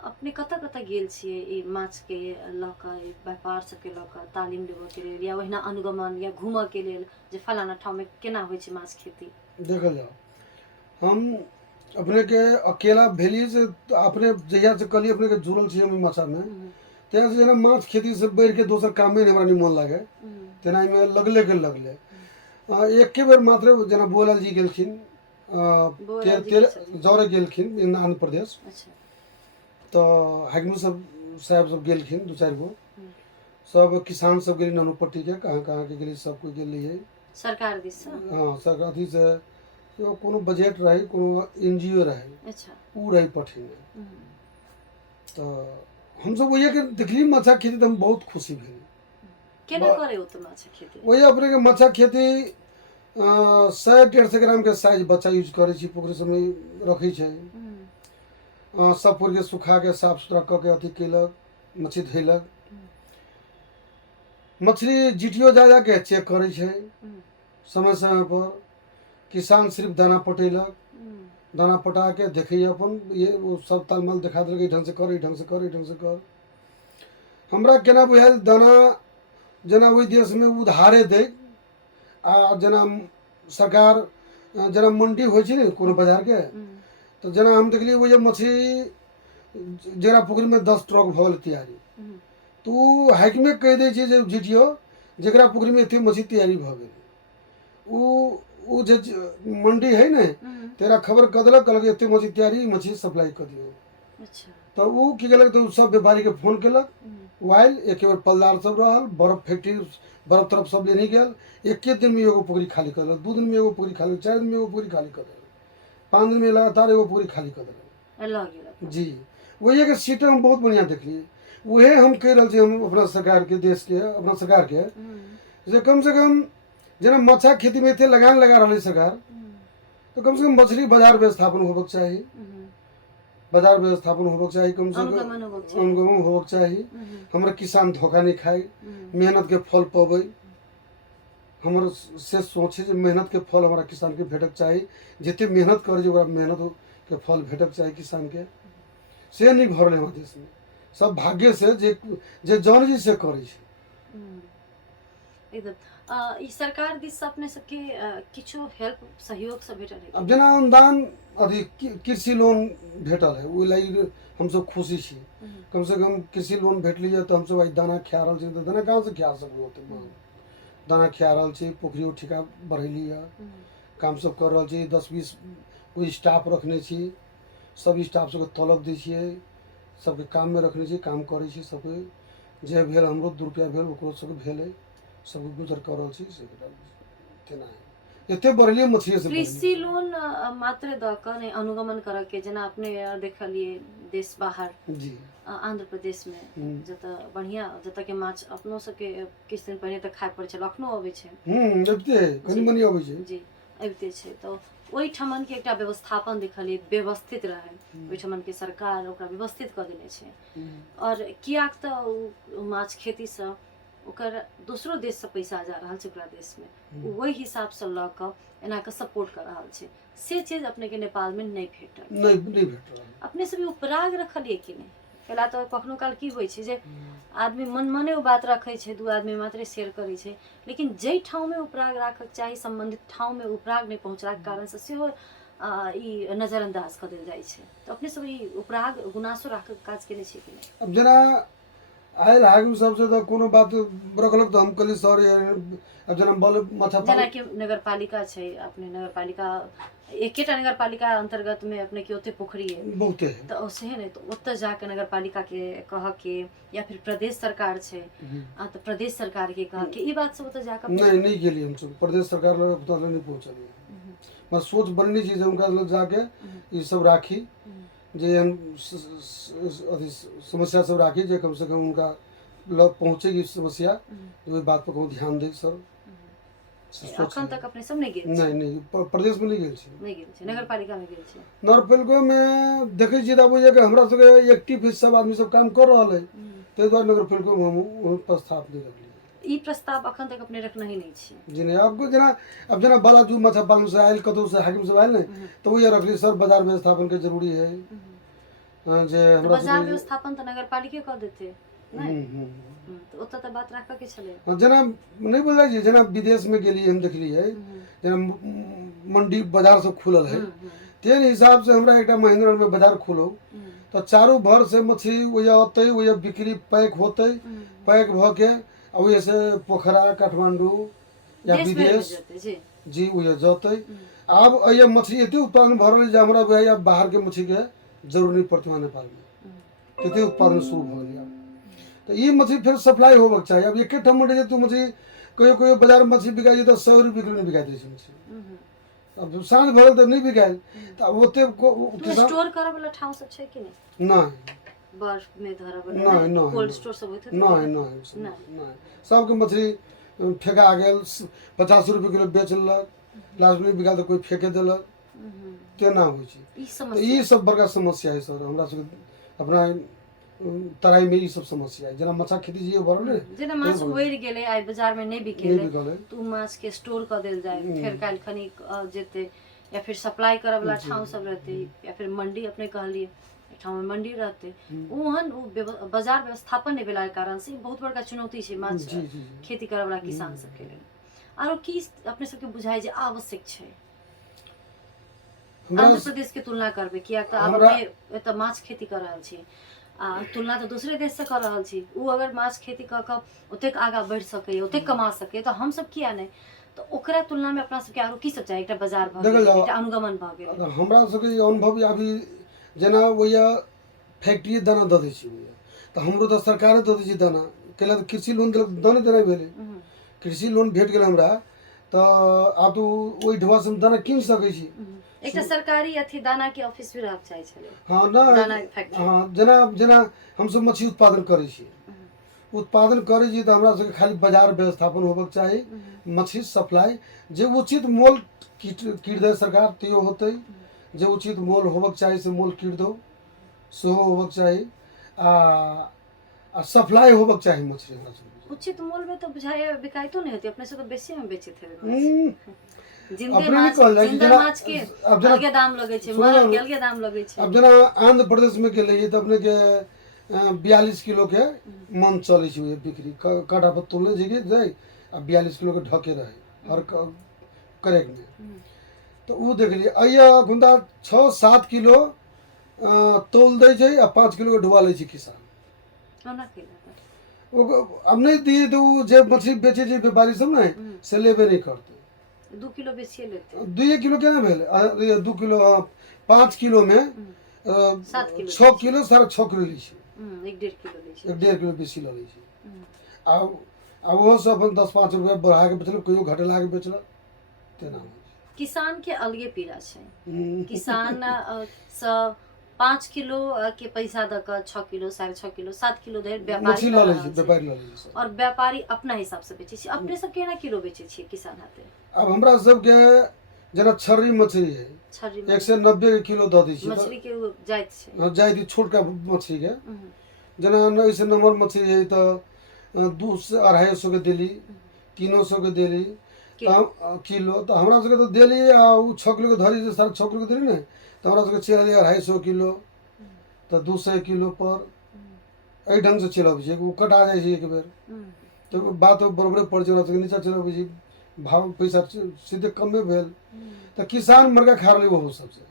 अपने कतऽ कतऽ गेल छियै ई माछ के लऽ कऽ, व्यापार सबके लऽ कऽ तालीम लेबऽ के लेल, या ओहिना अनुगमन या घूमऽ के लेल, जे फलाना ठाव में केना होइ छै माछ खेती? देखल जाओ, हम अपने के अकेला भेली से अपने जहिया से कली अपने के जुड़ल छी हम माछा में, तहिया से जना माछ खेती से बढ़ के दोसर काम में हमरा नहीं मन लागे, तेना में लगले के लगले। एक बेर मात्र जना बोलाल जी गेलखिन, जौरे गेलखिन आंध्र प्रदेश, तो हाकिम सब साहब सब गेलखिन 2-4 गो, सब किसान सब गेली ननुपट्टी के, कहाँ कहाँ के गेली, सब कोई गेली है सरकार दिस से। हाँ सरकार अथी से, तो कोनो बजट रहे, कोनो एनजीओ रहे, अच्छा उ रही पठिन। तो हम सब वही के देखली माछा खेती, तो हम बहुत खुशी भेल। केना करे हो तो माछा खेती? वही अपने के माछा खेती 100-150 ग्राम के साइज बच्चा यूज करे छी, पोखरी सब में रखी छै, सब पूर के सुखा के साफ सुथरा क के अथी केलक, मछली धैलक। मछली जीटीओ जा के चेक करे छै समय समय पर। किसान सिर्फ दाना पटेलक, दाना पटा के देखे अपन, ये वो सब तालमाल दिखा देलक, ढंग से कर, ढंग से कर, ढंग से कर। हमरा केना बुझायल दाना जना ओहि देश में उधारे दे, आ जना सरकार जना मंडी होइ छै ने कोनो बाजार के, तो जना हम देखलिए वो मछली जरा पोखरी में 10 ट्रक भगल तैयारी, तो हाकिमे कह दे छै जे जीटीओ जरा पोखरी में एते मछली तैयारी भ गेल, उ जे मंडी है ने, तेरा खबर कर देलक, कहलक एते मछली तैयारी, मछली सप्लाई कर दियो। अच्छा, तो उ की केलक, तो सब व्यापारी के फोन केलक, वाइल एक बेर पलदार सब रहल, बर्फ फैक्ट्री बर्फ तरफ सब लेने गेल, 1 दिन में एगो पोखरी खाली कर देलक, 2 दिन में एगो पोखरी खाली, 4 दिन में एगो पोखरी खाली कर देलक, 5 दिन में लगातार एगो पोखरी खाली कर देलक। जी वही के सिस्टम बहुत बढ़िया देखलिए। वही हम कह रहे छी, हम अपना सरकार के, देश के, अपना सरकार के, जे कम से कम जना मछा खेती में इतने लगान लगा रही सरकार, तो कम से कम मछली बाजार व्यवस्थापन होबक चाहिए, बाजार व्यवस्थापन होबक चाहिए, कम से कम अनुगमन होबक चाहिए। हमारे किसान धोखा नहीं खाए, मेहनत के फल पावे, हमारे से सोचे जे मेहनत के फल हमारा किसान के भेटक चाहिए, जितने मेहनत करे जो मेहनत के फल भेटक चाहिए किसान के, से नहीं भरल हमारे देश में। सब भाग्य से जे जौन जी से करे। एकदम ई सरकार दिस से अपने सबके किछो हेल्प सहयोग से भेटल है? अब जेना अनुदान अथी कृषि लोन भेटल है ओहि लागि हमसब खुशी छी। कम से कम कृषि लोन भेटलिए तो हमसब आई दाना खा रहल छी। तो दाना कहाँ से खा सकबै ओते महग दाना खा रहल छी। पोखरियो ठिका बढ़ेली है, काम सब कर रहल छी। 10-20 कोई स्टाफ रखने छी, सब स्टाफ सबके तलब दै छियै, सबके काम में रखने छी, काम करै छी। सबके जे भेल हमरो 2 रुपया भेल ओकरो सबके भेलै, सबके गुजर कर रहल छी। से तेना है एते बढ़लिए मछली से कृषि लोन मात्र द क नहीं अनुगमन कर के जेना अपने देखलिए देश बाहर जी आंध्र प्रदेश में जत बढ़िया जत के माछ अपनो सबके किछ दिन पहले तक खाय पड़े छै, अखनो अबै छै। जबते कनी मनी अबै छै जी अबिते छै। तो ओहि ठमन के एकटा व्यवस्थापन देखलिए व्यवस्थित रहे, ओहि ठमन के सरकार ओकरा व्यवस्थित क देने छै। और कियाक त माछ खेती से ओकर दोसरो देश से पैसा जा रहल छै ओकरा देश में, वही हिसाब से ल क एना के सपोर्ट कर रहल छै। से चीज अपने के नेपाल में नहीं भेटल। नहीं भेट रहल। अपने सब उपराग रखलिए कि नहीं? कैला तो कखनो काल की होइ छै जे आदमी मन मने ओ बात रखे छै, 2 आदमी मात्रे शेयर करे छै, लेकिन जै ठाव में उपराग राखक चाही संबंधित ठाव में उपराग नहीं पहुँचलाक कारण से सेहो ई नजरअंदाज कर देल जाइ छै। तो अपने सब ई उपराग गुनासो राखक काज केने छै कि नहीं? अब जना आयल हाकिम सबसे तो कोनो बात रखलक तो हम कहली सर अब जना बल माथा जेना कि नगरपालिका छै, अपने नगरपालिका एकेटा नगरपालिका अंतर्गत में अपने के ओते पोखरी है बहुते है। तो ओसे है नहीं तो ओते जाके नगरपालिका के कह के या फिर प्रदेश सरकार छै तो प्रदेश सरकार के कह के ई बात सब ओते जाके नहीं गेली हम सब प्रदेश सरकार लग पता नहीं पहुंचली। बस सोच बननी चीज उनका लग जाके ये सब राखी जे अथी समस्या सब राखी जे कम से कम उनका लग पहुंचेगी समस्या, तो बात पर कोनो ध्यान दे सर। अखन तक अपने सब नहीं गेल? नहीं प्रदेश में नहीं गेल छी, नहीं गेल छी, नगरपालिका में गेल छी। नगरपालिका में देखे छी तब बुझे हमरा सबके एक्टिव सब आदमी सब काम कर रहल है, ताहि दुआरे नगरपालिका में हम प्रस्ताव नहीं रखलिए। ई प्रस्ताव अखन तक अपने रखना ही नहीं छी? जी नहीं। आपको जना अब जना बालाजू मछा पालन से आयल कतौ से हाकिम से आयल ने तो वो ये रखली सर बाजार व्यवस्थापन के जरूरी है। जे हमरा बाजार व्यवस्थापन तो नगरपालिका कर देते नहीं तो ओत त बात राख के चले। जना नहीं बोला जी जना विदेश में गेली हम देखली है जना मंडी बाजार सब खुलल है, तेन हिसाब से हमरा एकटा महेंद्र में बाजार खुलो तो चारों भर से मछली वही आते वही बिक्री पैक होते, पैक भ के वही से पोखरा काठमांडू या विदेश जी वही जाते। अब ये मछली एते उत्पादन भरल जे हमरा बुझाइया बाहर के मछली के जरूर नहीं पड़ती वहाँ नेपाल में, एते उत्पादन शुरू भ गया। तो ये मछली फिर सप्लाई होबक चाहिए। अब एक ठम मंडी तू मछली कहियो कहियो बाजार में मछली बिकाई तो 100 रुपये किलो नहीं बिकाई मछली, अब सांझ भरल तो नहीं बिकाई तो ओते स्टोर करे वाला ठाव सब छै कि नहीं? नहीं बर्फ में धरे वाला नहीं कोल्ड स्टोर सब होते नहीं सबके मछली फेंका गेल 50 रुपये किलो बेचलक, लास्ट में बिका तो कोई फेंके देलक, तेना होइ छै। ई सब बड़का समस्या है सर हमरा सब अपना तराई में ई सब समस्या है। जना माछा खेती जे भरल ने जना माछ होइर गेले आइ बाजार में नहीं बिकेले तो माछ के स्टोर कर देल जाए, फिर काल खनी जेते या फिर सप्लाई करे वाला ठाव सब रहते या फिर मंडी अपने कहलिए ठाव में मंडी रहते ओहन बाजार व्यवस्थापन नहीं भेला के कारण से बहुत बड़का चुनौती छै माछ खेती करे वाला किसान सब के लिए। आरो की अपने सबके बुझाई जे आवश्यक छै आंध्र प्रदेश के तुलना करबे किया त अब एत माछ खेती कर रहल छी तुलना तो दूसरे देश से कर रहल छी, उ अगर माछ खेती क के ओतेक आगा बढ़ सके ओतेक कमा सके तो हम सब किया नहीं? तो ओकरा तुलना में अपना सबके आरो की सब चाहिए? एकटा बाजार भ गेल, एकटा अनुगमन भ गेल। हमरा सबके अनुभव अभी जना ओया फैक्ट्री दाना द दै छी तो हमरो तो सरकारे द दै छी दाना केला तो कृषि लोन दाना देना भेले, कृषि लोन भेट गेल हमरा तो आब तो ओई ढवा से दाना किन सकै छी। एकटा सरकारी अथी दाना के ऑफिस भी रहक चाही छले। हां ना हां जना जना हम सब मछली उत्पादन करै छी, उत्पादन करै छी तो हमरा सबके खाली बाजार व्यवस्थापन होबक चाही, मछली सप्लाई जे उचित मोल कीट दे सरकार त्यो होते, जे उचित मोल होबक चाही से मोल कीट दो सेहो होबक चाही आ सप्लाई होबक चाही मछली हमरा सब उचित मोल में तो बुझाए बिकाई तो नहीं होती, अपने से तो बेसी में बेचत है। जिंदे माछ के अलगे दाम लगे छै, माल के अलगे दाम लगे छै। अब जना आंध्र प्रदेश में गेले त अपने के 42 किलो के मन चले छै बिक्री काटा पर तोले जे जाय आ 42 किलो के ढके रहे हर करेक में। तो वो देख लिए अइया गुंदा 6-7 किलो तोल दे छै आ 5 किलो के ढुआ ले छै किसान। ओना केला पर वो अब नहीं दिए तो वो जे मछली बेचे छै व्यापारी सब ने से लेबे नहीं करते। 2 किलो बेचिए लेते 2 किलो केना भेल 2 किलो 5 किलो में 7 किलो 6 किलो 6.5 किलो लै छै 1.5 किलो लै छै 1.5 किलो बेसी लऽ लै छै। आ वो सब अपन 10-5 रुपया बढ़ा के बेचलक कहियो घटेला के बेचलक तेना होइ छै। किसान के अलगे पीड़ा छै। हम्म। किसान सँ 5 किलो के पैसा दऽ कऽ 6 किलो 6.5 किलो 7 किलो धरि व्यापारी मछली लऽ लऽ लै रहल छै छै। व्यापारी लऽ लै छै सब। और व्यापारी अपना हिसाब से बेचे छै। अपने सब केना किलो बेचे छियै किसान हाथे? अब हमरा सबके जेना छर्री मछली है छर्री 190 के किलो दऽ दै छै मछली के वो जाइत छै। तो जाय दी छोटका मछली के जेना ऐसे नंबर मछली है तो 200-250 के देली 300 के देली किलो। तो हमरा सबके तो देली आ उ 6 किलो के धरी 6.5 किलो के देली ने तो हमरा सबके चल 250 किलो तो 200 किलो पर एहि ढंग से चलब छै उ कटा जाइ छै एक बेर। तो बात बराबरे पड़ छै हमरा सबके नीचा चलब छै भाव पैसा सीधे कमे भेल। तो किसान मरगा खा रहले वो सबसे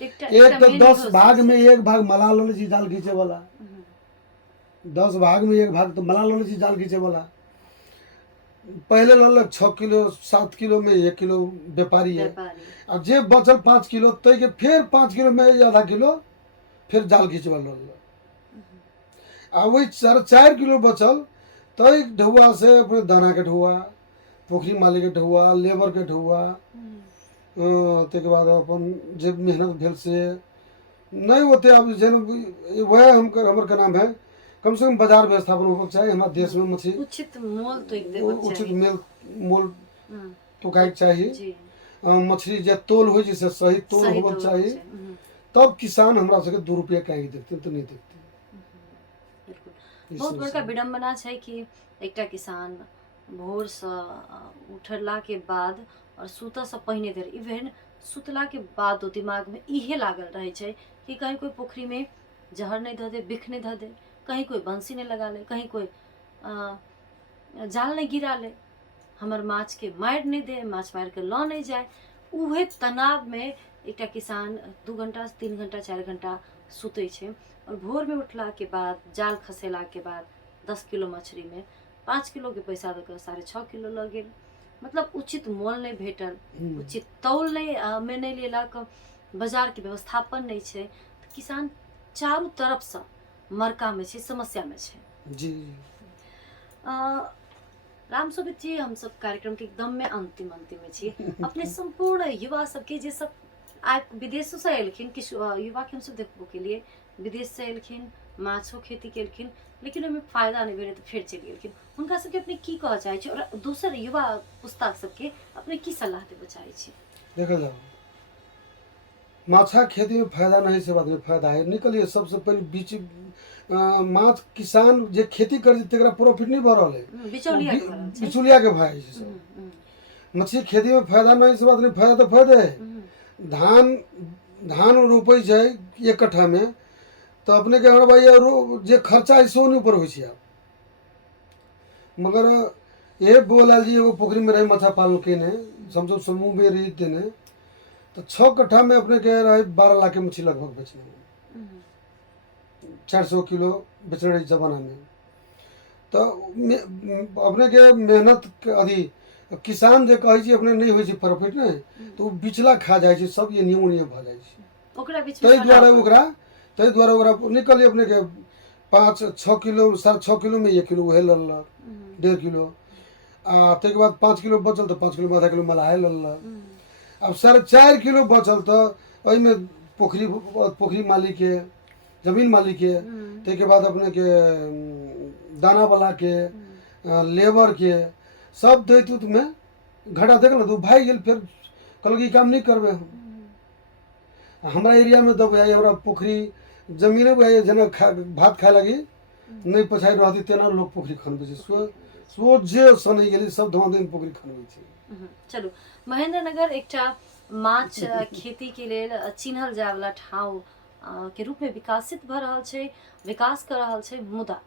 एक तो 10 भाग में 1 भाग मला ले छी जाल खींचे वाला 10 भाग में 1 भाग तो मला ले छी जाल खींचे वाला। पहले ललक 6 किलो 7 किलो में 1 किलो व्यापारी है और जे बचल 5 किलो तय के फिर 5 किलो में आधा किलो फिर जाल खींचे वाला ललक आ वही 4.5 किलो बचल तय ढुआ से अपने दाना के ढुआ पोखरी मालिक के ढुआ लेबर के ढुआ ताहिके बाद अपन जे मेहनत भेल से नहीं होते। अब जेन वह हमर का नाम है कम से कम बाजार व्यवस्थापन होना चाहिए हमारे देश में। मछली उचित मोल तो एक उचित मोल तो का चाहिए मछली जे तोल हो जैसे सही तोल होना चाहिए तब किसान हमरा सबके 2 रुपया कहीं देखते तो नहीं देखते। बहुत बड़का विडम्बना छै कि एकटा किसान भोर से उठला के बाद और सुतऽ से पहिने धरि इवन सुतला के बाद दिमाग में इहे लागल रहे छै कि कहीं कोई पोखरी में जहर नहीं धऽ दे बिख नहीं धऽ दे कहीं कोई बंसी नहीं लगा ले कहीं कोई जाल नहीं गिरा ले हमर माछ के मारि नहीं दे माछ मार के लऽ नहीं जाए। उहे तनाव में एकटा किसान 2 घंटा 3 घंटा 4 घंटा सुते छै और भोर में उठला के बाद जाल खसेला के बाद 10 किलो मछली में 5 किलो के पैसा देकर 6.5 किलो लग गेल। मतलब उचित मोल नहीं भेटल उचित तौल नहीं में नहीं लेलक बाजार के व्यवस्थापन नहीं छै तो किसान चारों तरफ से मरका में छै समस्या में छै जी। राम सुमित जी हम सब कार्यक्रम के एकदम में अंतिम में छी अपने संपूर्ण युवा सबके जे सब विदेशों से एलखिन किछु युवा के हम सब देखबो के लिए विदेश से एलखिन माछो खेती केलखिन लेकिन ओहिमे फायदा नहीं भेलै तो फिर चलि गेलखिन हुनका सबके अपने की कहऽ चाहै छी और दोसर युवा पुस्ता सबके अपने की सलाह देबऽ चाहै छी? देखा जाओ माछा खेती में फायदा नहीं से बात नहीं फायदा है निकलिए सबसे पहले बीच माछ किसान जे खेती कर तेकरा प्रॉफिट नहीं भर रहा है बिचौलिया के भाई सब मछली खेती में फायदा नहीं से बात नहीं फायदा तो फायदा है। धान रोपे जाए 1 कट्ठा में तो अपने के हमरा भाई जे खर्चा है सो नहीं ऊपर हो मगर ये बोलाल जी वो पोखरी में रहे मछा पालन केने समझो समूह में रही देने तो 6 कट्ठा में अपने के रहे 12 लाख के मछली लगभग बेचने 400 किलो बेच रहे जमाना में। तो अपने के मेहनत अभी किसान जे कहै छै अपने नहीं होइ छै प्रॉफिट ने तो बिचला खा जाइ छै सब ये नियम भ जाइ छै ओकरा बीच ताहि दुआरे ओकरा निकलिए अपने के 5-6 किलो 6.5 किलो में 1 किलो उहे ललक 1.5 किलो आ ताहि के बाद 5 किलो बचल तो 5 किलो में आधा किलो मलाहे ललक। अब 4.5 किलो बचल तो ओहिमे पोखरी मालिक के जमीन मालिक के ताहि के बाद अपने के दाना वाला के लेबर के सब दैत उत में घाटा देखल तो भाई गेल फिर कहल काम नहीं करबे हम हमारा एरिया में दब हमरा पोखरी जमीने जना भात खाए लगी नहीं पछाई रहती तेना लोग पोखरी खनबे छै सो जे सनै गेली सब धुआं पोखरी खनबे छै। चलू महेंद्र नगर एकटा माछ खेती के लेल चिन्हल जाय वाला ठाव के रूप में विकासित भ रहल छै विकास कर रहल छै मुदा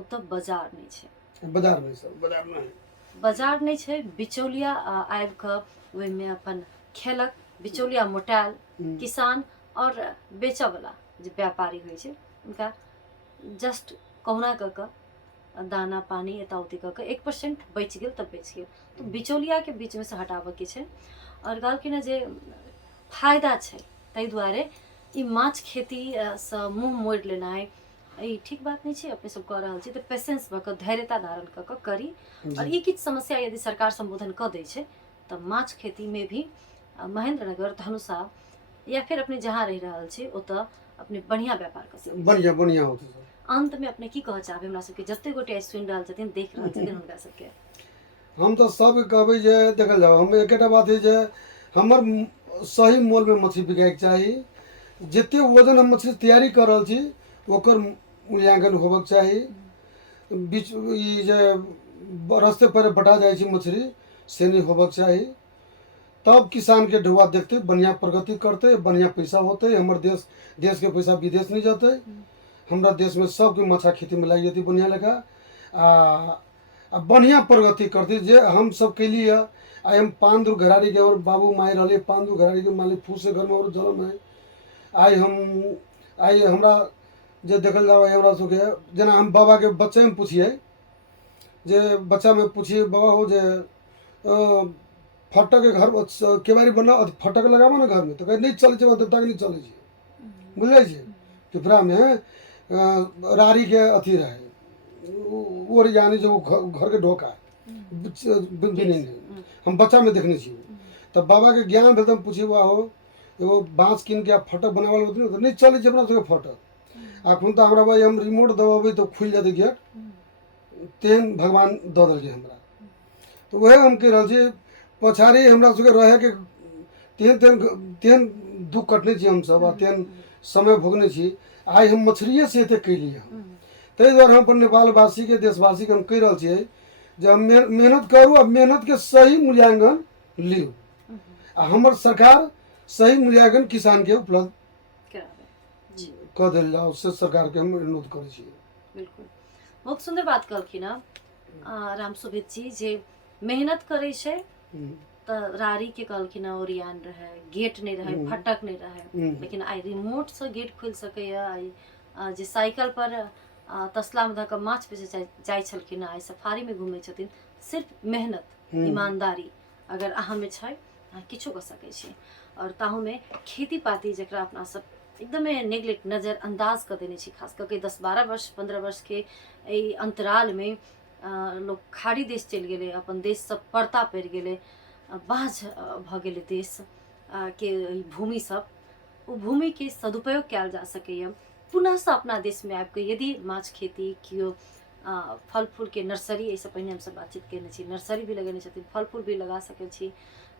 ओतऽ बाजार नहीं छै, बाजार में सब बाजार में बाजार नहीं छै, बिचौलिया आबि कऽ ओहिमे अपन खेलक, बिचौलिया मोटायल, किसान और बेचऽ वाला जे व्यापारी होइ छै हुनका जस्ट कहुना कऽ कऽ दाना पानी एताउती कऽ कऽ 1% बचि गेल तऽ बचि गेल। तो बिचौलिया के बीच में से हटाबऽ के छै। और कहलखिन जे फायदा छै, ताहि दुआरे ई माछ खेती सँ मुँह मोड़ि लेनाइ ई ठीक बात नहीं छै। अपने सब कऽ रहल छी तऽ पेशेंस भऽ कऽ धैर्यता धारण कऽ कऽ करी। और ई किछु समस्या यदि सरकार संबोधन कऽ दै छै तऽ माछ खेती में भी महेंद्र नगर, धनुषा या फिर अपने जहाँ रह रहल छी ओतऽ अपने बढ़िया व्यापार कर सकते। बढ़िया बढ़िया होते सर। अंत में अपने की कहऽ चाहबै हमरा सबके जते गोटे आइ सुनि रहल छथिन, देख रहल छथिन हुनका सबके? हम तो सब कहबै जे देखल जाओ, हम एकेटा बात है जे हमर सही मोल में मछली बिकाय के चाही। जते वजन हम मछली तैयारी कर रहल छी ओकर मूल्यांकन होबक चाही। बीच ई जे रस्ते पर बटा जाइ छै मछली से नहीं होबक चाही। तब किसान के ढुआ देखते बढ़िया प्रगति करते, बढ़िया पैसा होते। हमर देश के पैसा विदेश नहीं जाते। हमरा देश में सबके मछा खेती में लाग जेती बढ़िया लेखा आ बढ़िया प्रगति करती। जे हम सब के लिए आई हम पांडु घरारी के और बाबू माई रहे पांडु घरारी के मालिक फूस से घर में और जन्म है। आई हमरा जे देखल जाओ हमरा सबके जना हम बाबा के बच्चे में पूछिए जे बच्चा में पूछिए बाबा हो जे फटक के घर केवारी बना फटक लगाबो ना घर में तो कहे नहीं चले छै, तब तक नहीं चले छै। बुझले छै पिपरा में रारी के अथी रहे और यानी जो घर के ढोका हम बच्चा में देखने छी। तब बाबा के ज्ञान भेल हम पूछिए बा हो एगो बाँस कीन के फटक बनावल होती तो नहीं चले छै अपना सबके फटक। अखन तो हमरा भाई हम रिमोट दबाबे तो खुल जाते गेट, तेहन भगवान दऽ देलकै हमरा। तो वह हम कह रहल छी पछाड़ी हमरा सबके रहे के तेहन दुख कटने छी हम सब, तेहन समय भोगने छी। आई हम मछलिए से एते कैलिए हम, ताहि दुआरे हम अपन नेपालवासी के देशवासी के हम कह रहल छियै जे हम मेहनत करू आ मेहनत के सही मूल्यांकन लियौ आ हमर सरकार सही मूल्यांकन किसान के उपलब्ध कऽ देल जाओ से सरकार के हम अनुरोध करै छी। बिल्कुल बहुत सुंदर बात कहलखिन राम सुभित जी जे मेहनत करे छै तऽ रारी के कहलखिन ओरियान रहे, गेट नहीं रहे, फटक नहीं रहे, लेकिन आई रिमोट से गेट खुल सकैए। आई जे साइकिल पर तसला में धऽ कऽ माछ बेचे जाइ छलखिन, आई सफारी में घूमै छथिन। सिर्फ मेहनत ईमानदारी अगर अहाँ में छै अहाँ किछो कऽ सकै छी। और ताहू में खेती पाती जकरा अपना सब एकदमै नेग्लेक्ट नज़रअंदाज कर देने छी, खास करके 10-12 वर्ष 15 वर्ष के एहि अंतराल में लोग खाड़ी देश चलि गेले, अपन देश सब परता पड़ि गेले, बाझ भऽ गेले देश के भूमि सब। ओ भूमि के सदुपयोग कयल जा सकैए पुनः से अपना देश में आबि कऽ। यदि माछ खेती कियो फल फूल के नर्सरी, एहिसँ पहिने हमसब बातचीत केने छी, नर्सरी भी लगेने छथिन, फल फूल भी लगा सकै छी,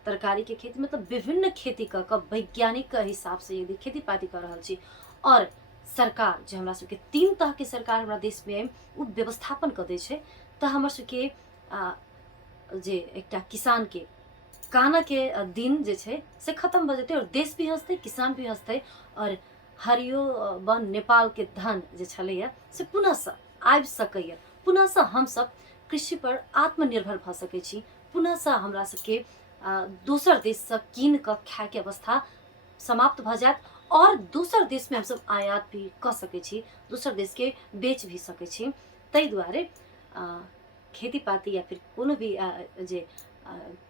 तरकारी के खेती मतलब विभिन्न खेती कऽ कऽ वैज्ञानिक के हिसाब से यदि खेती पाती कर रहल छी। और सरकार जे हमरा सबके 3 तरह के सरकार हमरा देश में उ व्यवस्थापन कऽ दै छै तऽ हमर सबके जे एकटा किसान के काना के दिन जे छै से खत्म भऽ जेतै और देश भी हंसतै, किसान भी हंसतै। और हरियो वन नेपाल के धन जे छलैया से पुनः से आबि सकैया, पुनः से हम सब कृषि पर आत्मनिर्भर भऽ सकै छी, पुनः से हमरा सबके दोसर देश से कीन कऽ खाय के अवस्था समाप्त भऽ जायत। और दोसर देश में हम सब आयात भी कऽ सकै छी, दोसर देश के बेच भी सकै छी। ताहि दुआरे खेती पाती या फिर कोनो भी जे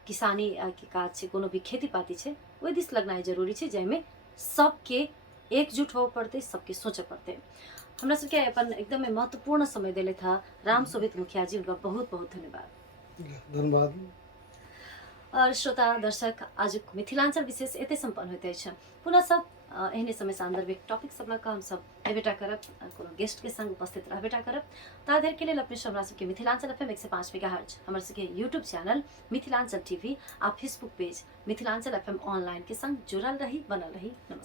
किसानी के काज छै, कोनो भी खेती पाती छै, ओहि दिस लगनाइ जरूरी छै, जाहिमे सबके एकजुट होबऽ पड़तै, सबके सोचऽ पड़तै। हमरा सबके अपन एकदम महत्वपूर्ण समय देले था राम सुभित मुखिया जी, उनका बहुत बहुत धन्यवाद। धन्यवाद। और श्रोता दर्शक आज मिथिलांचल विशेष एते संपन्न होइत अछि। पुनः सब एहने समय सान्दर्भिक टॉपिक सब लऽ कऽ हम सब अयबेटा करब, कोनो गेस्ट के संग उपस्थित रहबेटा करब। ता देर के लेल अपने सब हमरा सबके मिथिलांचल FM 105 मेगाहर्ट्ज, हमर सबके यूट्यूब चैनल मिथिलांचल TV आ Facebook page Mithilanchal FM online के संग जुड़ल रही, बनल रही। नमस्कार।